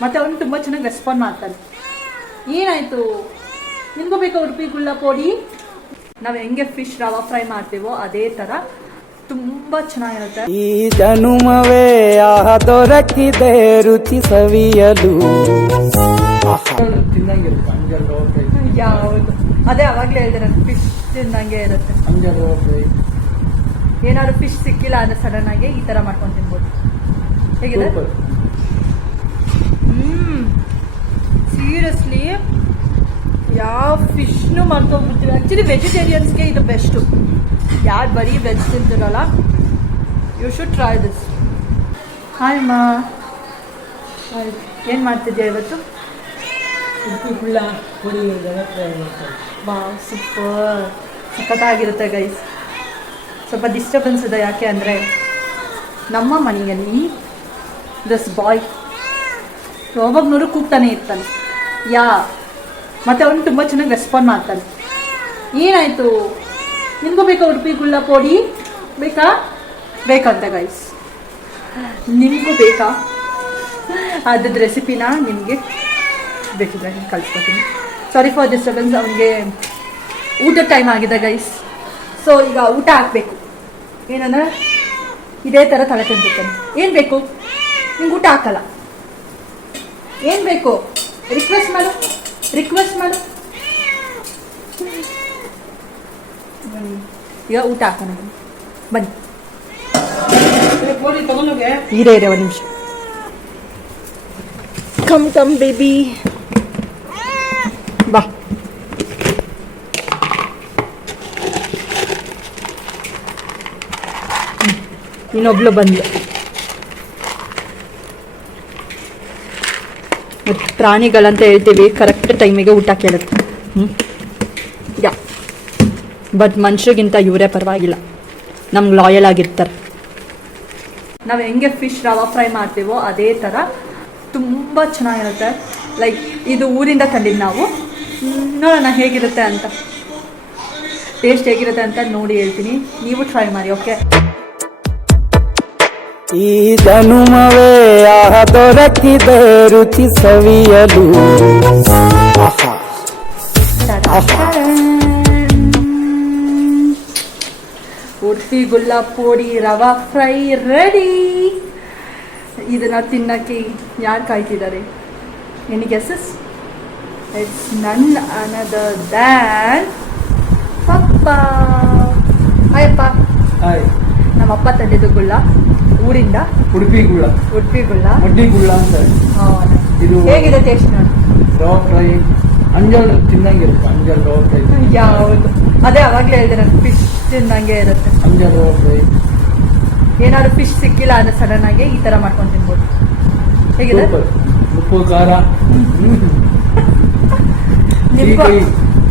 ಮತ್ತು ಅವನು ತುಂಬ ಚೆನ್ನಾಗಿ ರೆಸ್ಪಾಂಡ್ ಮಾಡ್ತಾನೆ. ಏನಾಯಿತು, ನಿಮಗೂ ಬೇಕಾ ಉಡುಪಿ ಗುಳ್ಳ ಪೋಡಿ? ನಾವು ಹೆಂಗೆ ಫಿಶ್ ರವಾ ಫ್ರೈ ಮಾಡ್ತೀವೋ ಅದೇ ಥರ ತುಂಬಾ ಚೆನ್ನಾಗಿರುತ್ತೆ. ಈ ಜನುಮವೇ ದೊರಕಿದೆ ರುಚಿ ಸವಿಯಲು. ಯಾವುದು ಅದೇ ಅವಾಗಲೇ ಹೇಳಿದೆ ನಾನು, ಫಿಶ್ ತಿನ್ನಂಗೆ ಇರುತ್ತೆ. ಏನಾದ್ರು ಫಿಶ್ ಸಿಕ್ಕಿಲ್ಲ ಅಂದ್ರೆ ಸಡನ್ ಆಗಿ ಈ ತರ ಮಾಡ್ಕೊಂಡು ತಿನ್ಬೋದು. ಹೇಗಿದೆ? ಸೀರಿಯಸ್ಲಿ ಯಾವ ಫಿಶ್ನು ಮಾಡ್ಕೊಂಡ್ಬಿಡ್ತೀವಿ. ಆ್ಯಕ್ಚುಲಿ ವೆಜಿಟೇರಿಯನ್ಸ್ಗೆ ಇದು ಬೆಸ್ಟು. ಯಾರು ಬರೀ ವೆಜ್ ತಿಂತಿರಲ್ಲ, you should try this. Hi ಮಾ, ಏನು ಮಾಡ್ತಿದ್ಯಾ ಇವತ್ತು? ವಾವ್, ಸೂಪರ್, ಸಖತ್ತಾಗಿರುತ್ತೆ ಗೈಸ್. ಸ್ವಲ್ಪ ಡಿಸ್ಟರ್ಬೆನ್ಸ್ ಇದೆ, ಯಾಕೆ ಅಂದರೆ ನಮ್ಮ ಮನೆಯಲ್ಲಿ ದಿಸ್ ಬಾಯ್ ಯಾವಾಗ ನೋಡು ಕೂಗ್ತಾನೆ ಇರ್ತಾನೆ. ಮತ್ತು ಅವನು ತುಂಬ ಚೆನ್ನಾಗಿ ರೆಸ್ಪಾಂಡ್ ಮಾಡ್ತಾನೆ. ಏನಾಯಿತು, ನಿಮಗೂ ಬೇಕಾ ಉಡುಪಿ ಗುಳ್ಳ ಪೋಡಿ? ಬೇಕಂತ ಗೈಸ್, ನಿಮಗೂ ಬೇಕಾ? ಅದ್ರದ್ದು ರೆಸಿಪಿನ ನಿಮಗೆ ಬೇಕಿದ್ರೆ ಕಳಿಸ್ಕೊತೀನಿ. Sorry for disturbance. ಅವನಿಗೆ ಊಟದ ಟೈಮ್ ಆಗಿದೆ ಗೈಸ್. ಸೊ ಈಗ ಊಟ ಹಾಕಬೇಕು. ಏನಂದ್ರೆ ಇದೇ ಥರ ತಲೆ ತಿಂತಿರ್ತಾನೆ. ಏನು ಬೇಕು ನಿಮ್ಗೆ? ಊಟ ಹಾಕಲ್ಲ. ಏನು ಬೇಕು? ರಿಕ್ವೆಸ್ಟ್ ಮಾಡು. ಈಗ ಊಟ ಹಾಕೋಣ, ಬನ್ನಿ. ಇರೇ ಒಂದು ನಿಮಿಷ. ಕಮ್ ಬೇಬಿ, ಬಾ. ಇನ್ನೊಬ್ಳು ಬಂದ್ಲು. ಪ್ರಾಣಿಗಳಂತ ಹೇಳ್ತೀವಿ, ಕರೆಕ್ಟ್ ಟೈಮಿಗೆ ಊಟ ಕೇಳುತ್ತೆ. ಯಾ, ಬಟ್ ಮನುಷ್ಯರಿಗಿಂತ ಇವರೇ ಪರವಾಗಿಲ್ಲ, ನಮ್ಗೆ ಲಾಯಲ್ ಆಗಿರ್ತಾರೆ. ನಾವು ಹೆಂಗೆ ಫಿಶ್ ರವಾ ಫ್ರೈ ಮಾಡ್ತೀವೋ ಅದೇ ಥರ ತುಂಬ ಚೆನ್ನಾಗಿರುತ್ತೆ. ಲೈಕ್ ಇದು ಊರಿಂದ ತಂದಿದ್ದು ನಾವು. ನೋಡೋಣ ಹೇಗಿರುತ್ತೆ ಅಂತ, ಟೇಸ್ಟ್ ಹೇಗಿರುತ್ತೆ ಅಂತ ನೋಡಿ ಹೇಳ್ತೀನಿ. ನೀವು ಟ್ರೈ ಮಾಡಿ, ಓಕೆ? ಈ ಜನುಮವೇ ದೊರಕಿದೆ ರುಚಿ ಸವಿಯಲು. ಉಡುಪಿ ಗುಳ್ಳ ಪೋಡಿ ರವಾ ಫ್ರೈ ರೆಡಿ. ಇದನ್ನ ತಿನ್ನಕ್ಕೆ ಯಾರು ಕಾಯ್ತಿದ್ದಾರೆ? Any guesses? It's none another than ಪಪ್ಪ. ಹಾಯಪ್ಪ. ನಮ್ಮಪ್ಪ ತಂದಿದ್ದು ಗುಳ್ಳ ಊರಿಂದ, ಉಡುಪಿ ಗುಳ್ಳ ಅಂತ. ಹೇಗಿದೆ ಟೇಸ್ಟ್ ನೋಡಿ? ರವಾ ಫ್ರೈ ಅಂಜಲ್ ತಿನ್ನಂಗಿರುತ್ತೆ. ಅಂಜಲ್ ರವಾ ಫ್ರೈ ಯಾವುದು? ಅದೇ ಅವಾಗಲೇ ಹೇಳಿದೆ ನಾನು, ಫಿಶ್ ತಿನ್ನಂಗೆ ಇರುತ್ತೆ. ಅಂಜಲ್ ರವಾ ಫ್ರೈ. ಏನಾದ್ರು ಫಿಶ್ ಸಿಕ್ಕಿಲ್ಲ ಅಂದ್ರೆ ಸಡನ್ ಆಗಿ ಈ ತರ ಮಾಡ್ಕೊಂಡು ತಿನ್ಬೋದು. ಹೇಗಿದೆ? ಉಪ್ಪು ಖಾರ.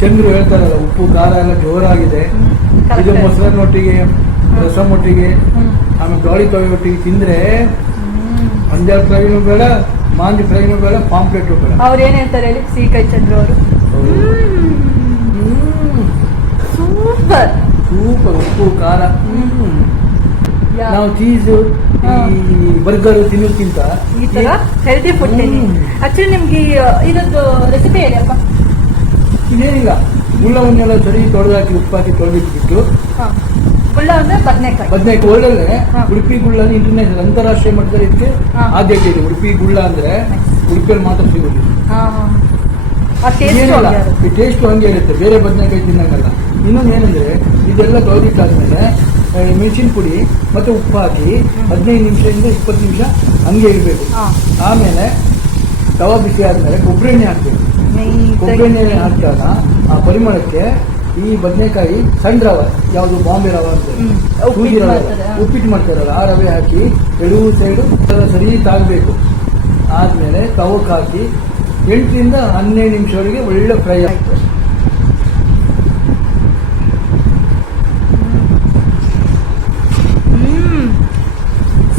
ಚಂದ್ರು ಹೇಳ್ತಾರಲ್ಲ, ಉಪ್ಪು ಖಾರ ಎಲ್ಲ ಜೋರಾಗಿದೆ. ಇದು ಮೊಸರನ್ನೊಟ್ಟಿಗೆ, ರಸಂ ಒಟ್ಟಿಗೆ, ಆಮೇಲೆ ಗಾಳಿ ತೊಳೆ ಒಟ್ಟಿಗೆ ತಿಂದ್ರೆ ಅಂಜಲ್ ಫ್ರೈನು ಬೇಡ, ಮಾಂಜಿ ಫ್ರೈನು ಬೇಡ, ಪಾಂಪ್ಲೆಟ್ ಬೇಡ. ಅವ್ರು ಏನ್ ಹೇಳ್ತಾರೆ ಹೇಳಿ, ಕೈ ಚಂದ್ರು ಅವರು? ಸೂಪರ್ ಉಪ್ಪು ಖಾರ. ನಾವು ಚೀಸು, ಈ ಬರ್ಗರ್ ತಿನ್ನೋಕ್ಕಿಂತ ಈ ತರ ಹೆಲ್ದಿ ಫುಡ್ ತಿನ್ನಿ. ಆಕ್ಚುಲಿ ನಿಮ್ಗೆ ಇದೊಂದು ರೆಸಿಪಿ ಹೇಳಿ ಅಪ್ಪ. ಇನ್ನೇನಿಲ್ಲ, ಗುಳ್ಳವನ್ನೆಲ್ಲ ಸರಿ ತೊಳೆದಾಕಿ ಉಪ್ಪಾಕಿ ತೊಳೆದಿಟ್ಬಿಟ್ಟು, ಗುಳ್ಳ ಅಂದ್ರೆ ಬದನೆಕಾಯಿ ಒಳ್ಳೆ ಉಡುಪಿ ಗುಳ್ಳ ಇಂಟರ್ನ್ಯಾಷನಲ್ ಅಂತಾರಾಷ್ಟ್ರೀಯ ಮಟ್ಟದಲ್ಲಿ ಇದಕ್ಕೆ ಆದ್ಯತೆ ಇದೆ. ಉಡುಪಿ ಗುಳ್ಳ ಅಂದ್ರೆ ಉಡುಪಿಯಲ್ಲಿ ಮಾತ್ರ ಸಿಗೋದು. ಈ ಟೇಸ್ಟ್ ಹಂಗೆ ಇರುತ್ತೆ, ಬೇರೆ ಬದನೆಕಾಯಿ ತಿನ್ನಂಗಲ್ಲ. ಇನ್ನೊಂದು ಏನಂದ್ರೆ, ಇದೆಲ್ಲ ತೊಳೆದಿಟ್ಟಾದ್ಮೇಲೆ ಮೆಣಸಿನ ಪುಡಿ ಮತ್ತೆ ಉಪ್ಪು ಹಾಕಿ 15 ನಿಮಿಷದಿಂದ 20 ನಿಮಿಷ ಹಂಗೆ ಇಡಬೇಕು. ಆಮೇಲೆ ತವಾ ಬಿಸಿ ಆದ್ಮೇಲೆ ಕೊಬ್ಬರಿ ಎಣ್ಣೆ ಹಾಕ್ಬೇಕು. ಕೊಬ್ಬರಿ ಎಣ್ಣೆ ಹಾಕಿದಾಗ ಆ ಪರಿಮಳಕ್ಕೆ ಈ ಬದನೆಕಾಯಿ ಸಣ್ಣ ರವೆ, ಯಾವುದು ಬಾಂಬೆ ರವೆ ಅಂತ, ಸೂಜಿ ರವೆ, ಉಪ್ಪಿಟ್ಟು ಮಾಡ್ತಾರಲ್ಲ ಆ ರವೆ ಹಾಕಿ ಎರಡೂ ಸೈಡು ಸರಿ ತಾಗಬೇಕು. ಆದ್ಮೇಲೆ ತವಕ್ಕೆ ಹಾಕಿ 8 ರಿಂದ 12 ನಿಮಿಷವರೆಗೆ ಒಳ್ಳೆ ಫ್ರೈ ಆಯ್ತು.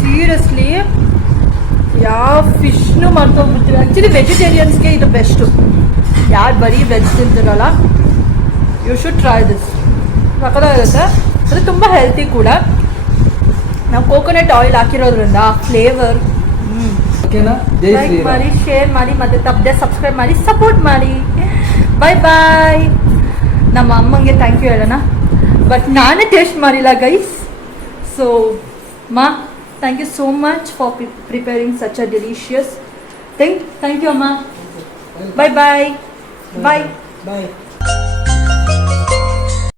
ಸೀರಿಯಸ್ಲಿ ಯಾವ ಫಿಶ್ನು ಮಾಡ್ಕೊಂಡ್ಬಿಡ್ತೀವಿ. ಆ್ಯಕ್ಚುಲಿ ವೆಜಿಟೇರಿಯನ್ಸ್ಗೆ ಇದು ಬೆಸ್ಟು. ಯಾರು ಬರೀ ವೆಜ್ ತಿಂತಿರಲ್ಲ, ಯು ಶುಡ್ ಟ್ರೈ ದಿಸ್. ಸಕ್ಕತ್ತಾಗಿರುತ್ತೆ. ಅದು ತುಂಬ ಹೆಲ್ತಿ ಕೂಡ. ನಾವು ಕೋಕೋನಟ್ ಆಯಿಲ್ ಹಾಕಿರೋದ್ರಿಂದ ಫ್ಲೇವರ್ ಓಕೆನಾ? ಜೈ ಲೈಕ್ ಶ್ರೀರಾಮ್. ಮಾಡಿ, ಶೇರ್ ಮಾಡಿ, ಮತ್ತೆ ತಪ್ಪದೆ ಸಬ್ಸ್ಕ್ರೈಬ್ ಮಾಡಿ, ಸಪೋರ್ಟ್ ಮಾಡಿ. ಬಾಯ್ ಬಾಯ್. ನಮ್ಮ ಅಮ್ಮಂಗೆ ಥ್ಯಾಂಕ್ ಯು ಹೇಳೋಣ, ಬಟ್ ನಾನೇ ಟೇಸ್ಟ್ ಮಾಡಿಲ್ಲ ಗೈಸ್. ಸೊ ಮಾ, thank you so much for preparing such a delicious thing. Thank you ಅಮ್ಮ. ಬಾಯ್ ಬಾಯ್. ಬಾಯ್. ಬಾಯ್.